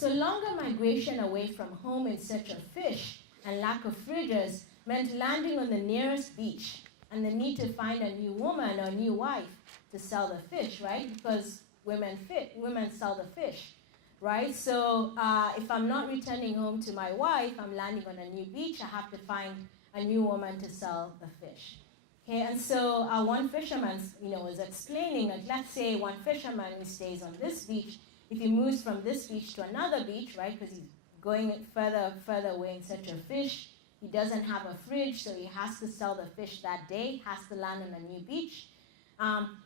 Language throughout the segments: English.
So longer migration away from home in search of fish and lack of fridges meant landing on the nearest beach and the need to find a new woman or new wife to sell the fish, right? Because women sell the fish, right? So if I'm not returning home to my wife, I'm landing on a new beach, I have to find a new woman to sell the fish. Okay, and so one fisherman, was explaining that, let's say one fisherman who stays on this beach, if he moves from this beach to another beach, right, because he's going further away in search of fish, he doesn't have a fridge, so he has to sell the fish that day, has to land on a new beach.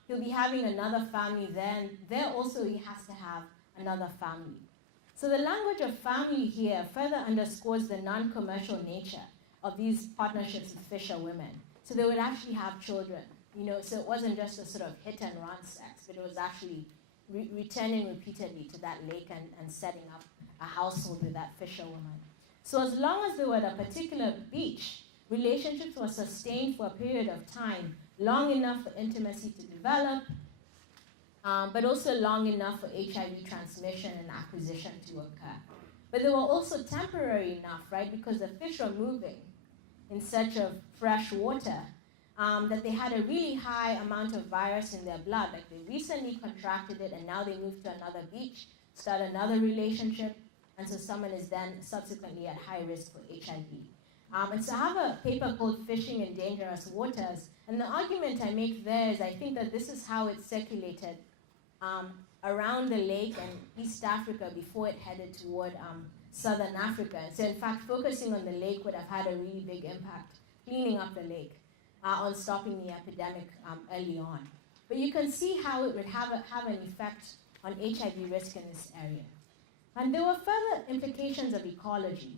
He'll be having another family there, and there also he has to have another family. So the language of family here further underscores the non-commercial nature of these partnerships with fisherwomen. So they would actually have children, so it wasn't just a sort of hit-and-run sex, but it was actually returning repeatedly to that lake and setting up a household with that fisherwoman. So as long as they were at a particular beach, relationships were sustained for a period of time, long enough for intimacy to develop, but also long enough for HIV transmission and acquisition to occur. But they were also temporary enough, right, because the fish were moving in search of fresh water, that they had a really high amount of virus in their blood. Like they recently contracted it and now they moved to another beach, start another relationship, and so someone is then subsequently at high risk for HIV. And so I have a paper called Fishing in Dangerous Waters, and the argument I make there is I think that this is how it circulated around the lake and East Africa before it headed toward Southern Africa. And so in fact, focusing on the lake would have had a really big impact, cleaning up the lake, on stopping the epidemic early on. But you can see how it would have an effect on HIV risk in this area. And there were further implications of ecology.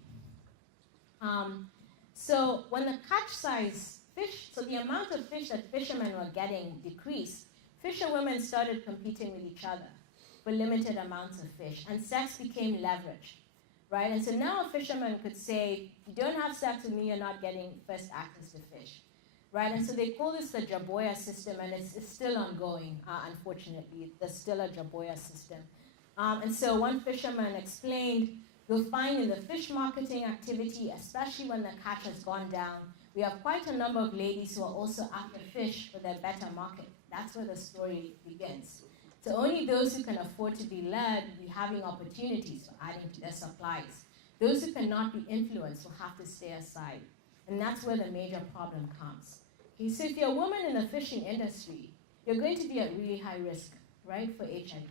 So when the catch size fish, so the amount of fish that fishermen were getting decreased, fisherwomen started competing with each other for limited amounts of fish, and sex became leveraged, right? And so now a fisherman could say, if you don't have sex with me, you're not getting first access to fish, right? And so they call this the Jaboya system, and it's still ongoing, unfortunately. There's still a Jaboya system. And so one fisherman explained, you'll find in the fish marketing activity, especially when the catch has gone down, we have quite a number of ladies who are also after fish for their better market. That's where the story begins. So only those who can afford to be led will be having opportunities for adding to their supplies. Those who cannot be influenced will have to stay aside. And that's where the major problem comes. Okay, so if you're a woman in the fishing industry, you're going to be at really high risk, right, for HIV.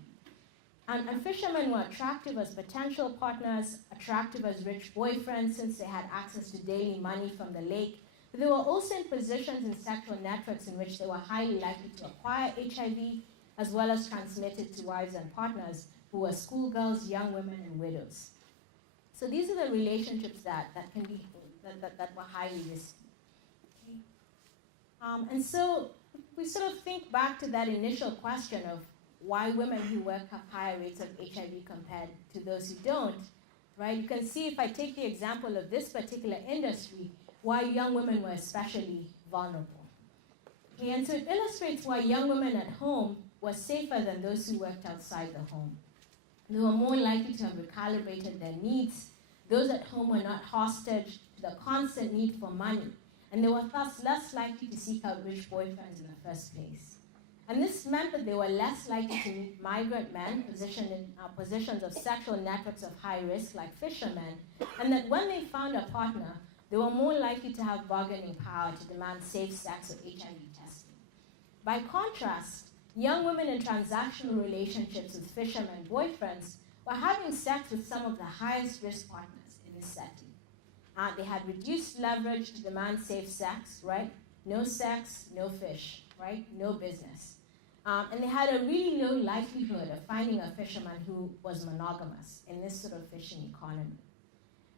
And fishermen were attractive as potential partners, attractive as rich boyfriends since they had access to daily money from the lake. But they were also in positions in sexual networks in which they were highly likely to acquire HIV, as well as transmit it to wives and partners who were schoolgirls, young women, and widows. So these are the relationships that were highly risky. Okay. And so we sort of think back to that initial question of why women who work have higher rates of HIV compared to those who don't, right? You can see if I take the example of this particular industry, why young women were especially vulnerable. Okay, and so it illustrates why young women at home were safer than those who worked outside the home. They were more likely to have recalibrated their needs. Those at home were not hostage to the constant need for money, and they were thus less likely to seek out rich boyfriends in the first place. And this meant that they were less likely to meet migrant men positioned in positions of sexual networks of high risk, like fishermen, and that when they found a partner, they were more likely to have bargaining power to demand safe sex or HIV testing. By contrast, young women in transactional relationships with fishermen boyfriends were having sex with some of the highest risk partners in this setting. They had reduced leverage to demand safe sex, right? No sex, no fish, right? No business. And they had a really low likelihood of finding a fisherman who was monogamous in this sort of fishing economy.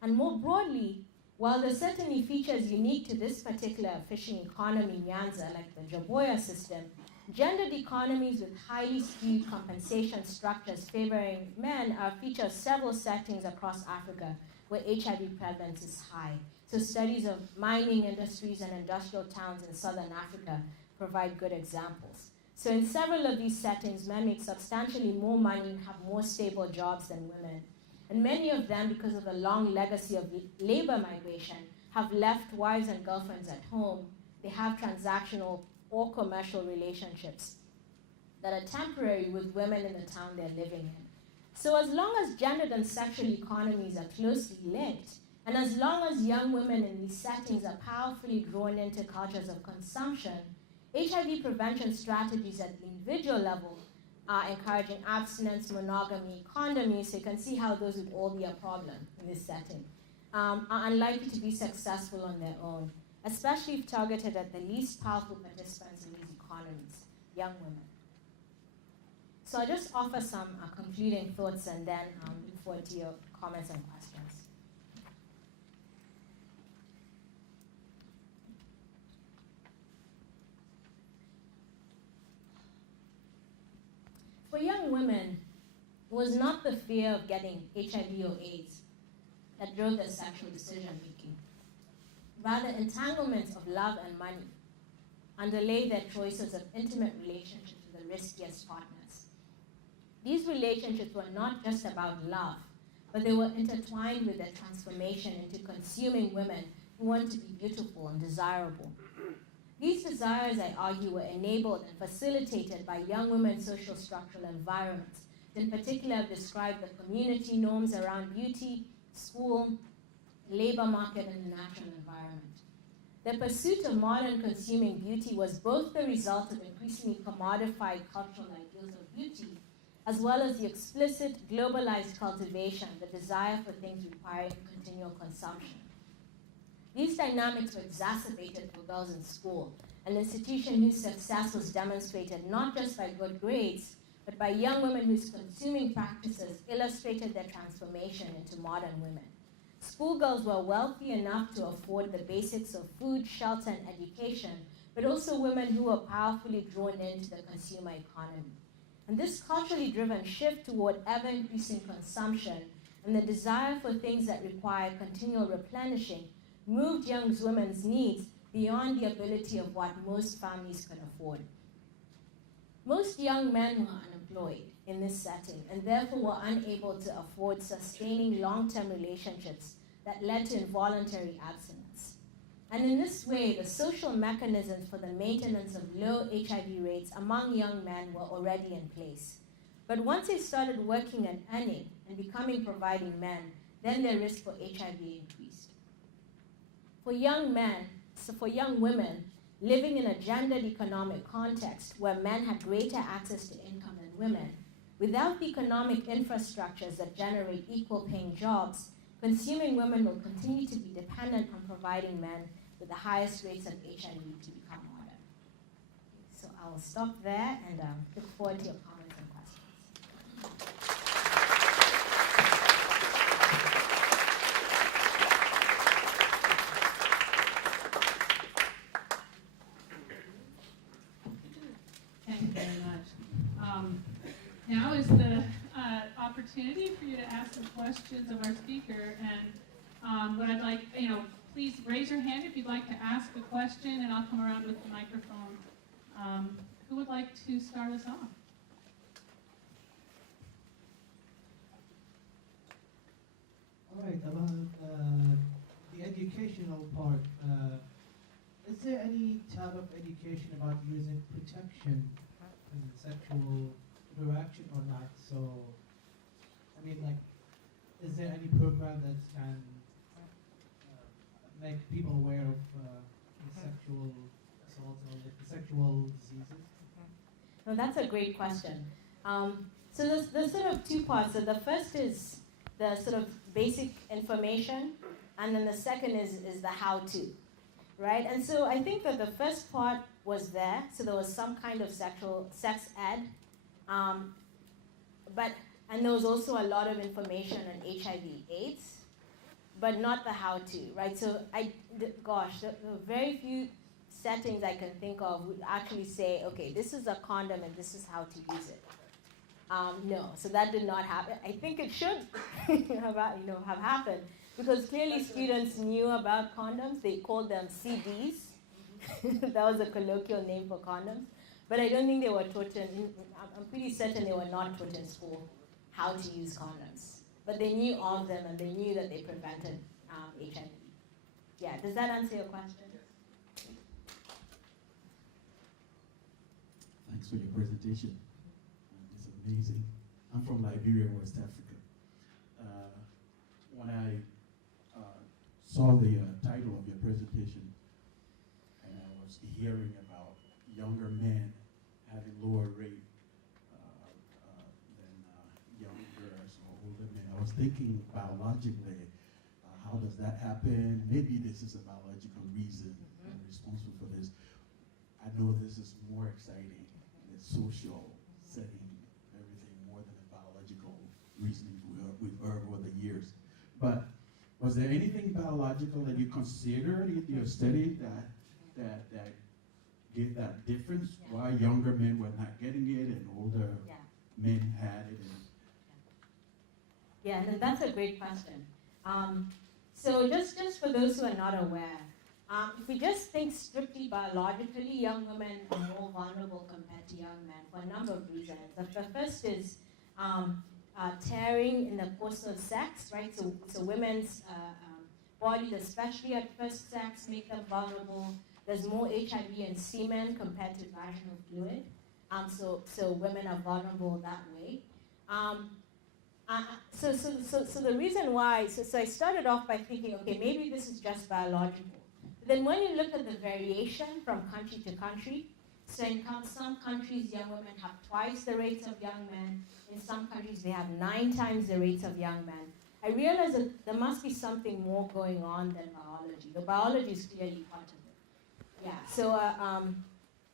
And more broadly, while there's certainly features unique to this particular fishing economy Nyanza, like the Jaboya system, gendered economies with highly skewed compensation structures favoring men feature several settings across Africa where HIV prevalence is high. So studies of mining industries and industrial towns in southern Africa provide good examples. So in several of these settings, men make substantially more money and have more stable jobs than women. And many of them, because of the long legacy of labor migration, have left wives and girlfriends at home. They have transactional or commercial relationships that are temporary with women in the town they're living in. So as long as gendered and sexual economies are closely linked, and as long as young women in these settings are powerfully drawn into cultures of consumption, HIV prevention strategies at the individual level are encouraging abstinence, monogamy, condom use. So you can see how those would all be a problem in this setting, are unlikely to be successful on their own, especially if targeted at the least powerful participants in these economies, young women. So I'll just offer some concluding thoughts and then look forward to your comments and questions. For young women, it was not the fear of getting HIV or AIDS that drove their sexual decision-making. Rather, entanglements of love and money underlay their choices of intimate relationships with the riskiest partners. These relationships were not just about love, but they were intertwined with their transformation into consuming women who want to be beautiful and desirable. These desires, I argue, were enabled and facilitated by young women's social structural environments. In particular, I've described the community norms around beauty, school, labor market, and the natural environment. The pursuit of modern consuming beauty was both the result of increasingly commodified cultural ideals of beauty, as well as the explicit, globalized cultivation, the desire for things requiring continual consumption. These dynamics were exacerbated for girls in school, an institution whose success was demonstrated not just by good grades, but by young women whose consuming practices illustrated their transformation into modern women. Schoolgirls were wealthy enough to afford the basics of food, shelter, and education, but also women who were powerfully drawn into the consumer economy. And this culturally driven shift toward ever-increasing consumption and the desire for things that require continual replenishing moved young women's needs beyond the ability of what most families could afford. Most young men were unemployed in this setting and therefore were unable to afford sustaining long-term relationships that led to involuntary abstinence. And in this way, the social mechanisms for the maintenance of low HIV rates among young men were already in place. But once they started working and earning and becoming providing men, then their risk for HIV increased. For young women living in a gendered economic context where men had greater access to income than women, without the economic infrastructures that generate equal paying jobs, consuming women will continue to be dependent on providing men with the highest rates of HIV to become modern. So I will stop there and look forward to your comments and questions. Thank you very much. Now is the opportunity for you to ask some questions of our speaker, and what I'd like, please raise your hand if you'd like to ask a question, and I'll come around with the microphone. Who would like to start us off? All right, about the educational part, is there any type of education about using protection in sexual interaction or not? So, I mean, like, is there any program that can make people aware of the sexual assaults or the sexual diseases? No, that's a great question. So there's sort of two parts. So the first is the sort of basic information, and then the second is the how-to, right? And so I think that the first part was there, so there was some kind of sex ed, and there was also a lot of information on HIV/AIDS, but not the how-to, right? So there are very few settings I can think of would actually say, okay, this is a condom and this is how to use it. No, so that did not happen. I think it should have happened, because clearly students knew about condoms. They called them CDs. That was a colloquial name for condoms. But I don't think they were taught I'm pretty certain they were not taught in school how to use condoms. but they knew of them and they knew that they prevented HIV. Yeah, does that answer your question? Thanks for your presentation. It's amazing. I'm from Liberia, West Africa. When I saw the title of your presentation, and I was hearing about younger men having lower rate than young girls or older men, I was thinking biologically, how does that happen? Maybe this is a biological reason responsible for this. I know this is more exciting, the social setting, everything more than the biological reasoning we've heard over the years. But was there anything biological that you considered in your study that gave that difference? Yeah. Why younger men were not getting it and older men had it? Yeah, and that's a great question. So just for those who are not aware, if we just think strictly biologically, young women are more vulnerable compared to young men for a number of reasons. The first is tearing in the course of sex, right? So women's bodies, especially at first sex, make them vulnerable. There's more HIV in semen compared to vaginal fluid. So women are vulnerable that way. So the reason why, so I started off by thinking, okay, maybe this is just biological. But then when you look at the variation from country to country, so in some countries, young women have twice the rates of young men. In some countries, they have 9 times the rates of young men. I realized that there must be something more going on than biology. The biology is clearly part of it. Yeah, so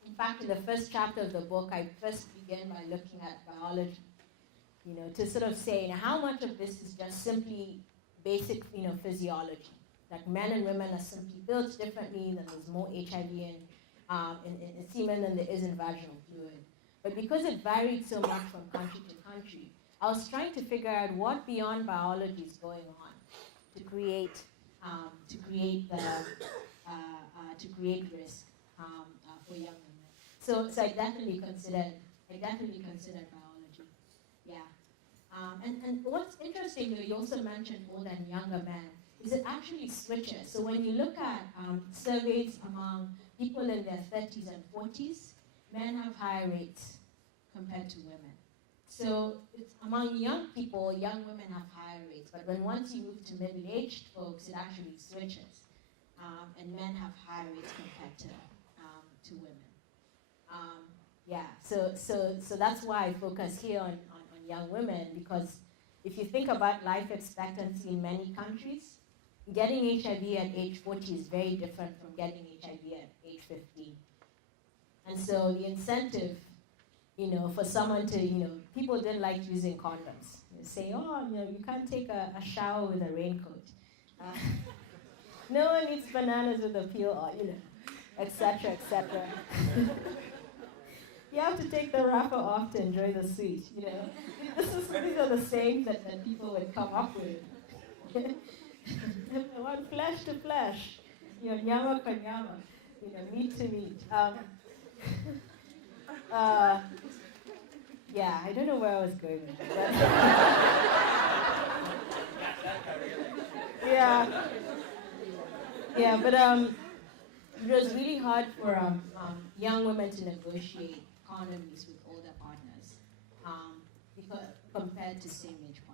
in fact, in the first chapter of the book, I first began by looking at biology, to sort of say, how much of this is just simply basic, physiology. Like men and women are simply built differently, that there's more HIV in semen than there is in vaginal fluid. But because it varied so much from country to country, I was trying to figure out what beyond biology is going on to create risk for young women. So I definitely considered biology. Yeah. And what's interesting, though, you also mentioned older and younger men, is it actually switches. So when you look at surveys among people in their 30s and 40s, men have higher rates compared to women. So it's among young people, young women have higher rates, but once you move to middle-aged folks, it actually switches. And men have higher rates compared to women. So that's why I focus here on young women, because if you think about life expectancy in many countries, getting HIV at age 40 is very different from getting HIV at age 15. And so the incentive, for someone to, people didn't like using condoms. You say, you can't take a shower with a raincoat. No one eats bananas with a peel, or, etc., etc. You have to take the wrapper off to enjoy the sweet, These are the sayings that people would come up with. One flesh to flesh, nyama kwa nyama, meat to meat. Yeah, I don't know where I was going with that. Yeah, but it was really hard for young women to negotiate condoms with older partners, because compared to same-age partners.